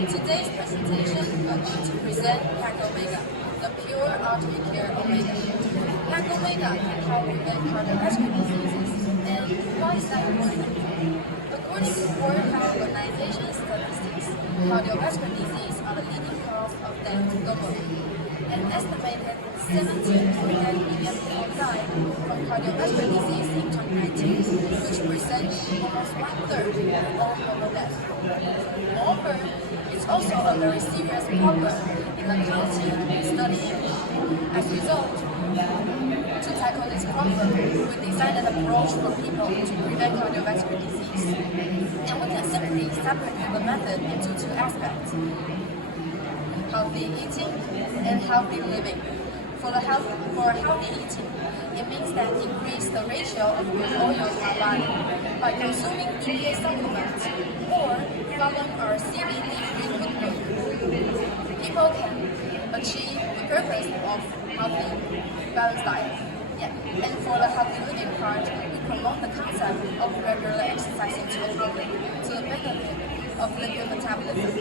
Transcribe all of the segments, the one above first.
Today's presentation, we're going to present PACOmega, the pure artery care omega. PACOmega can help prevent cardiovascular diseases, and why is that important? According to World Health Organization statistics, cardiovascular disease are the leading cause of death globally. An estimated 17 million people died from cardiovascular disease in 2019, which represents almost one-third of all global deaths. Moreover, it's also a very serious problem in the country we study in. As a result, to tackle this problem, we designed an approach for people to prevent cardiovascular disease. And we can simply separate the method into two aspects: healthy eating and healthy living. For healthy eating, it means that increase the ratio of good oil in our body by consuming EPA supplements or following our CBD-free food book. People can achieve the purpose of healthy, balanced diet. Yeah. And for the healthy living part, we promote the concept of regular exercising to the benefit of lipid metabolism.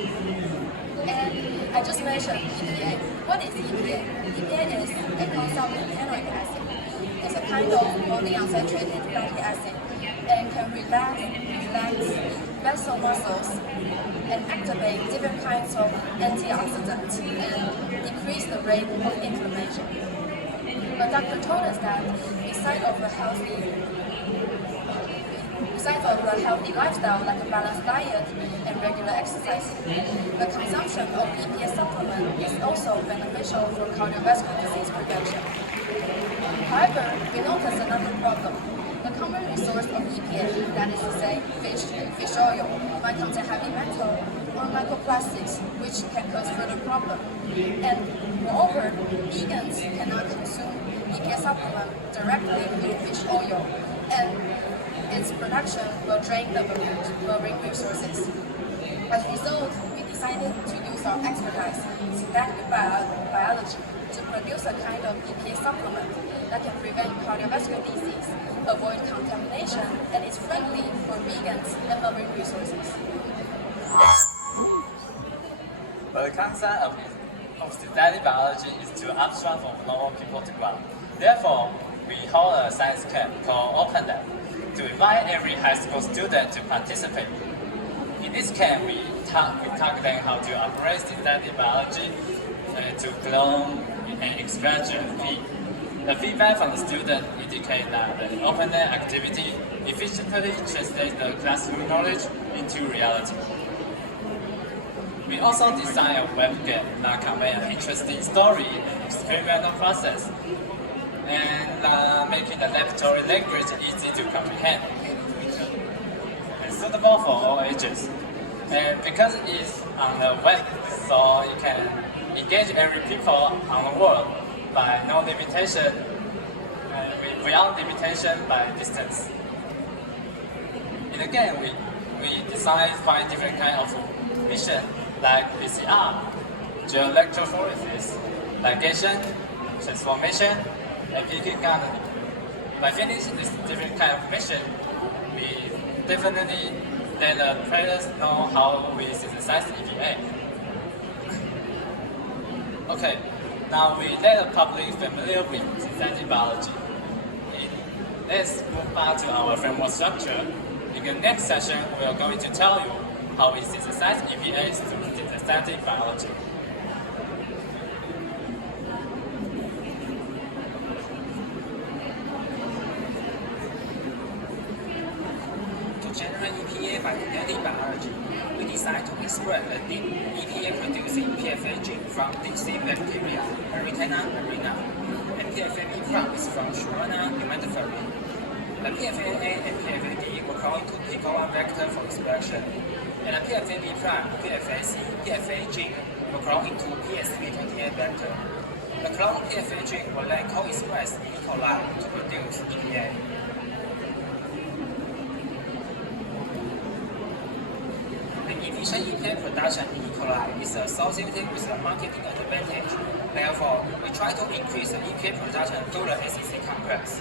And I just mentioned EPA. What is EPA? EPA is eicosapentaenoic acid. It's a kind of polyunsaturated fatty acid and can relax vessel muscles and activate different kinds of antioxidants and decrease the rate of inflammation. But doctor told us that besides of a healthy lifestyle like a balanced diet and regular exercise, the consumption of EPA supplement is also beneficial for cardiovascular disease prevention. However, we notice another problem. The common resource of EPA, that is to say, fish and fish oil, might contain heavy metal or microplastics, which can cause further problems. And moreover, vegans cannot consume EPA supplement directly through fish oil, and its production will drain the marine resources. As a result, we decided to use our expertise in synthetic biology to produce a kind of EPA supplement that can prevent cardiovascular disease, avoid contamination, and is friendly for vegans and marine resources. But the concept of synthetic biology is too abstract for normal people to grasp. Therefore, we hold a science camp called Open Lab to invite every high school student to participate. In this camp, we taught them how to operate synthetic biology to clone and extract GMP. The feedback from the student indicate that the open lab activity efficiently translates the classroom knowledge into reality. We also designed a web game that conveys an interesting story and experimental process, and making the laboratory language easy to comprehend and suitable for all ages. And because it is on the web, so it can engage every people on the world by no limitation, without limitation by distance. In the game, we designed 5 different kinds of mission, like PCR, geoelectrophoresis, ligation, transformation, and vegan gardening. By finishing this different kind of mission, we definitely let the players know how we synthesize EPA. Okay, now we let the public familiar with synthetic biology. Let's move back to our framework structure. In the next session, we are going to tell you how we synthesize EPA through synthetic biology. Generate EPA by synthetic biology, we decided to extract the deep EPA-producing PFA gene from deep sea bacteria, Erythema marina, and PFA-B prime is from Schwanna pneumatophora. The PFA-A and PFA-D were called into PACOmega vector for expression, and the PFA-B prime, PFA-C, PFA gene were called into PSV28 vector. The cloned PFA gene will then co-express in E. coli to produce EPA. Efficient EPA production in E. coli is associated with a marketing advantage. Therefore, we try to increase the EPA production through the ACC complex.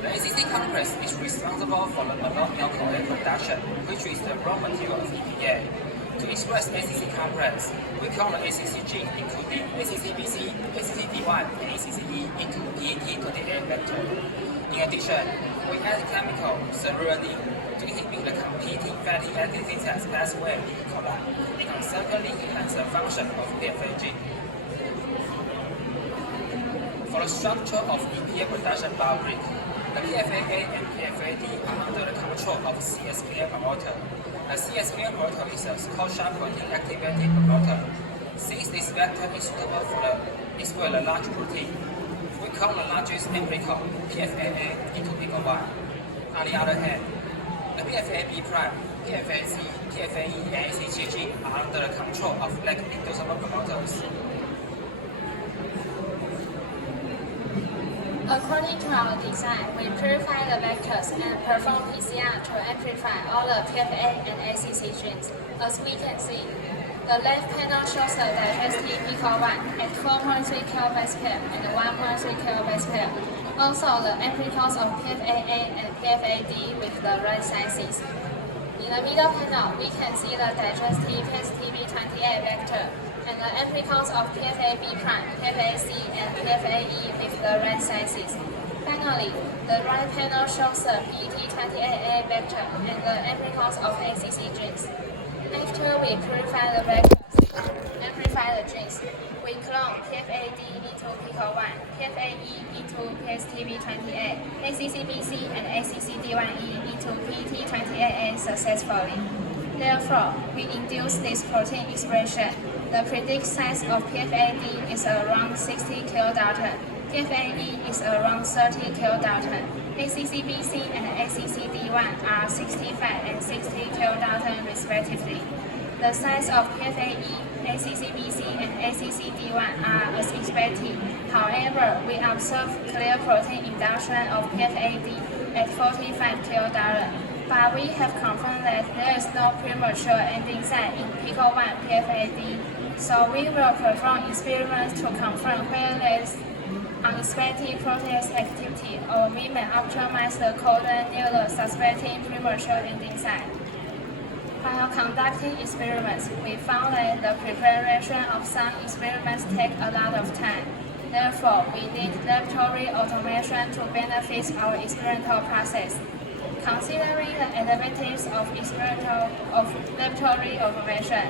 The ACC complex is responsible for the malonyl CoA production, which is the raw material of EPA. To express ACC complex, we count the ACC gene including ACC-BC, ACC-D1, and ACC-E into PAT28 vector. In addition, we add chemical cerebrally to inhibit the competing fatty acid synthase pathway in E. coli and consequently enhance the function of PFA gene. For the structure of EPA production boundary, the PFAA and PFAD are under the control of CSPA promoter. The CSPA promoter is a co-sharp protein activating promoter. Since this vector is suitable for the express the large protein, we count the largest amplicon, PFAA, into pico-1. On the other hand, the PFAB prime, PFAC, PFAE, and ACG gene are under the control of leg-inducible promoters. According to our design, we purify the vectors and perform PCR to amplify all the PFA and ACC genes. As we can see, the left panel shows the digestive pico-1 at 4.3 kilopascal and 1.3 kilopascal. Also, the amplicons of PFAA and PFAD with the right sizes. In the middle panel, we can see the digestive STB28 vector and the amplicons of PFAB prime, PFAC, and PFAE with the right sizes. Finally, the right panel shows the PET28A vector and the amplicons of ACC genes. After we purify the vectors and amplify the genes, we clone PFAD into pico-1, PFAE into PSTB28, ACC-BC and ACC-D1E into PET28A successfully. Therefore, we induce this protein expression. The predicted size of PFAD is around 60 kilodalton, PFAE is around 30 kilodalton, ACC-BC and ACC-D1 are 65 and 60 kilodalton respectively. The size of PFAE, ACC-BC and ACC-D1 are as expected. However, we observe clear protein induction of PFAD at 45 kilodalton. But we have confirmed that there is no premature ending site in pico-1 PFAD, so we will perform experiments to confirm whether there is unexpected protease activity, or we may optimize the codon near the suspected premature ending site. While conducting experiments, we found that the preparation of some experiments takes a lot of time. Therefore, we need laboratory automation to benefit our experimental process. Considering the advantages of laboratory automation,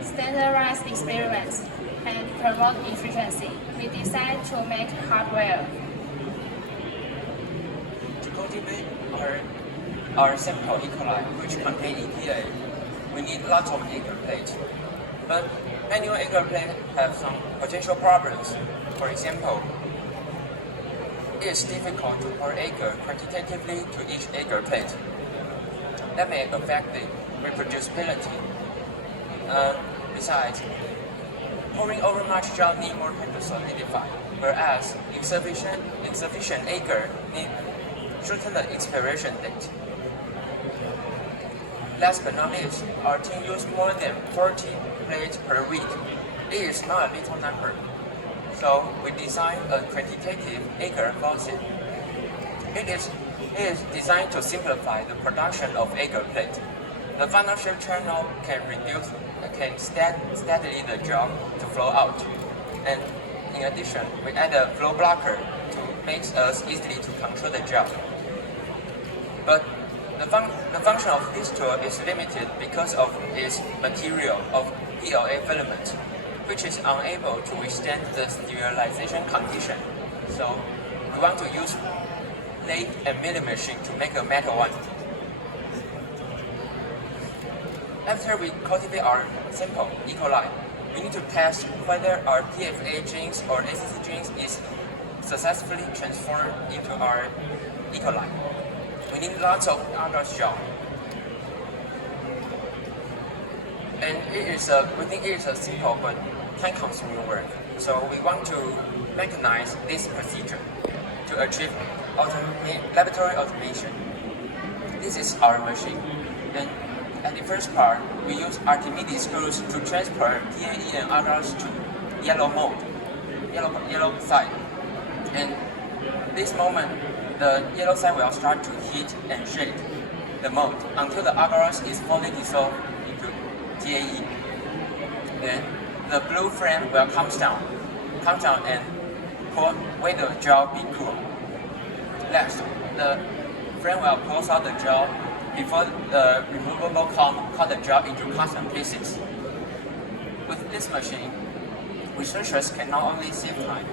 standardized experiments, and promote efficiency, we decided to make hardware. To cultivate our sample E. coli, which contain EPA, we need lots of agar plate. But manual agar plate have some potential problems. For example, it is difficult to pour agar quantitatively to each agar plate. That may affect the reproducibility. Besides, pouring over much gel needs more time to solidify, whereas insufficient agar need shorten the expiration date. Last but not least, our team used more than 40 plates per week. It is not a little number. So we designed a quantitative agar faucet. It is designed to simplify the production of agar plate. The funnel shape channel can steadily the gel to flow out. And in addition, we add a flow blocker to make us easily to control the gel. But the function of this tool is limited because of its material of PLA filament, which is unable to withstand the sterilization condition. So we want to use lathe and milling machine to make a metal one. After we cultivate our sample, E. coli, we need to test whether our PFA genes or ACC genes is successfully transformed into our E. coli. We need lots of agar gel. And we think it is a simple but time-consuming work. So we want to mechanize this procedure to achieve laboratory automation. This is our machine. And at the first part, we use Archimedes screws to transfer PAE and agars to yellow side. And this moment, the yellow side will start to heat and shake the mold until the agar is fully dissolved into TAE. Then the blue frame will come down and pour when the gel be cool. Next, the frame will pour out the gel before the removable cut the gel into custom pieces. With this machine, researchers can not only save time,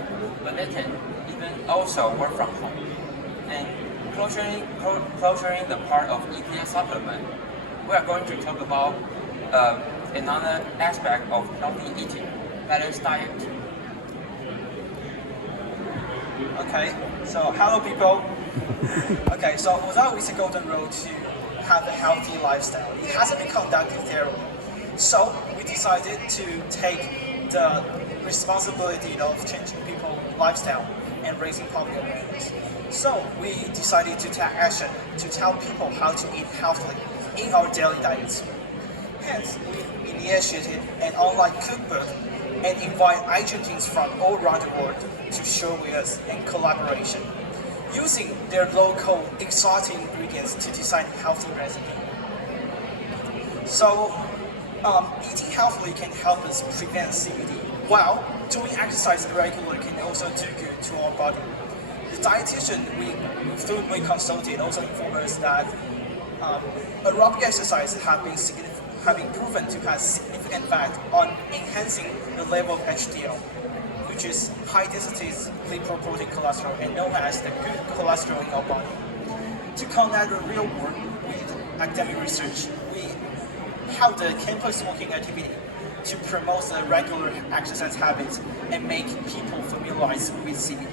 but they can even also work from home. And closing the part of EPA supplement, we are going to talk about another aspect of healthy eating, balanced diet. Okay, so hello people. Okay, so although it's a golden rule to have a healthy lifestyle, it hasn't been conducted thoroughly. So we decided to take the responsibility of changing people's lifestyle and raising public awareness. So we decided to take action to tell people how to eat healthily in our daily diets. Hence, we initiated an online cookbook and invite iGEM teams from all around the world to share with us in collaboration, using their local exotic ingredients to design healthy recipes. So, eating healthily can help us prevent CVD, while doing exercise regularly can also do good to our body. The dietitian we consulted also informed us that aerobic exercise have been proven to have significant effect on enhancing the level of HDL, which is high density lipoprotein cholesterol and known as the good cholesterol in our body. To connect the real world with academic research, we held a campus walking activity to promote the regular exercise habits and make people familiarized with CBD.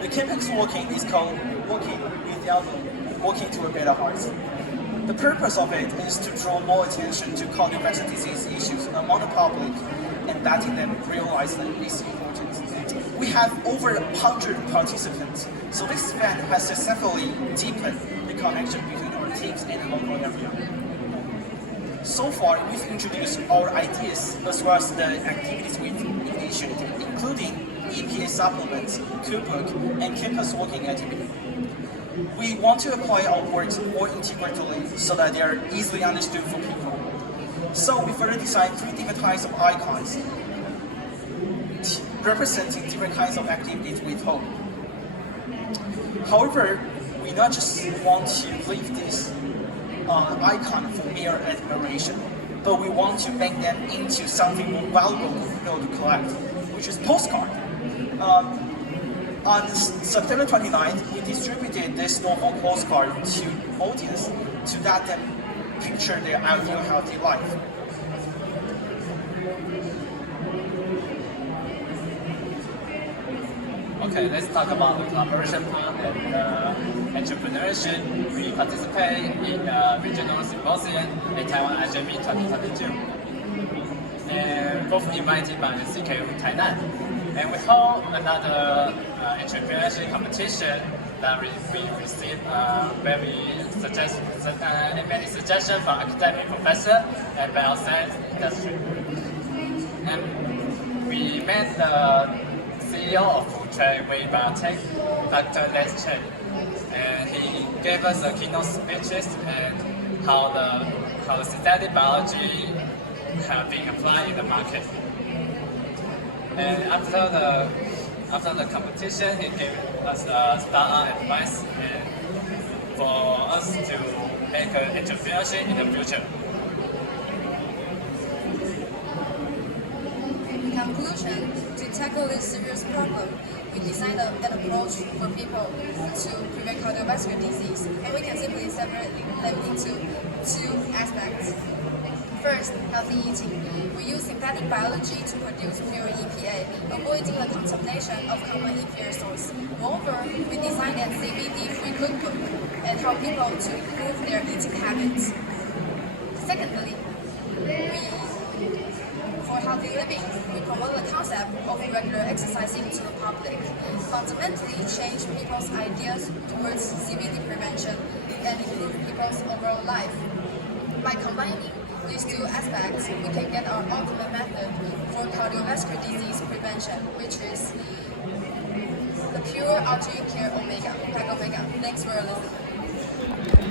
The campus walking is called Walking with Yellow, Walking to a Better Heart. The purpose of it is to draw more attention to cardiovascular disease issues among the public and letting them realize that it's important. We have over 100 participants, so this event has successfully deepened the connection between our teams and the local area. So far, we've introduced our ideas as well as the activities we've initiated, including EPA supplements, cookbook, and campus walking activity. We want to apply our words more integrally so that they are easily understood for people. So we further designed 3 different types of icons representing different kinds of activities with hope. However, we not just want to leave this icon for mere admiration, but we want to make them into something more valuable for people to collect, which is postcard. On September 29th, we distributed this normal postcard to audience to let them picture their ideal healthy life. Okay, let's talk about the collaboration part and entrepreneurship. We participate in a regional symposium in Taiwan iGEM 2022. And both invited by the CCU-Taiwan. And we hold another entrepreneurship competition that we received many suggestions from academic professors and bioscience industry. And we met the CEO of Food Trade Way Biotech, Dr. Les Chen, and he gave us a keynote speeches and how the synthetic biology have been applied in the market. And after the competition, he gave us a startup advice and for us to make an entrepreneurship in the future. In conclusion, to tackle this serious problem, we designed an approach for people to prevent cardiovascular disease, and we can simply separate them into 2 aspects. First, healthy eating. We use synthetic biology to produce pure EPA, avoiding the contamination of common EPA source. Moreover, we designed a CBD-free cookbook and help people to improve their eating habits. Secondly, for healthy living, we promote the concept of regular exercising to the public, fundamentally change people's ideas towards CVD prevention and improve people's overall life. By combining these 2 aspects, we can get our ultimate method for cardiovascular disease prevention, which is the pure artery care omega, PACOmega. Thanks for listening.